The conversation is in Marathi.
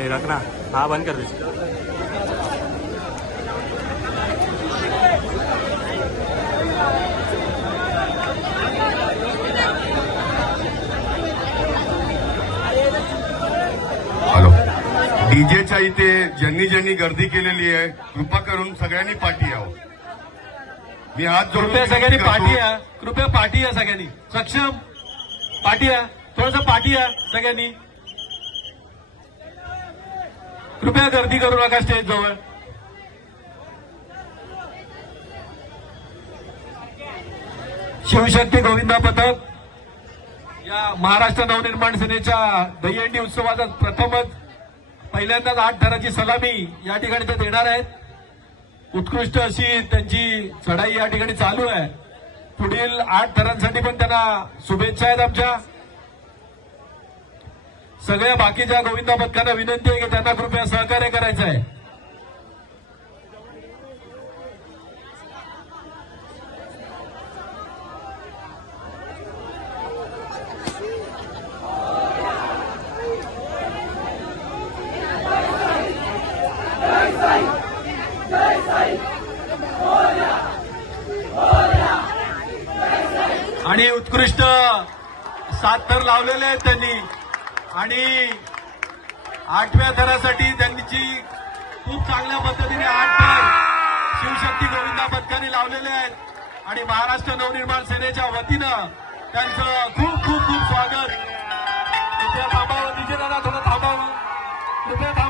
ए रख ना, हा बंद कर दे. हॅलो. डीजेच्या इथे ज्यांनी ज्यांनी गर्दी केलेली आहे कृपा करून सगळ्यांनी पाठी यावं. मी हात जोडून सगळ्यांनी पाठी या, कृपया पाठी या सगळ्यांनी. सक्षम पाठी या, थोडंसं पाठी या सगळ्यांनी. कृपया गर्दी करू नका स्टेज जवळ. शिवशक्ती गोविंदा पथक या महाराष्ट्र नवनिर्माण सेनेच्या दहीहंडी उत्सवाचा प्रथमच पहिल्यांदाच 8 थराची सलामी या ठिकाणी ते देणार आहेत. उत्कृष्ट अशी त्यांची चढाई या ठिकाणी चालू आहे. पुढील 8 थरांसाठी पण त्यांना शुभेच्छा आहेत आमच्या. सगळ्या बाकीच्या गोविंदा पथकांना विनंती आहे की त्यांना कृपया सहकार्य करायचं आहे. आणि उत्कृष्ट 7 थर लावलेले आहेत त्यांनी आणि 8व्या थरासाठी त्यांची खूप चांगल्या पद्धतीने 8 थर शिवशक्ती गोविंदा पथकाने लावलेले आहेत. आणि महाराष्ट्र नवनिर्माण सेनेच्या वतीनं त्यांचं खूप खूप खूप स्वागत. कृपया थांबावं, विजय दादा थोडं थांबावं, कृपया थांबावं.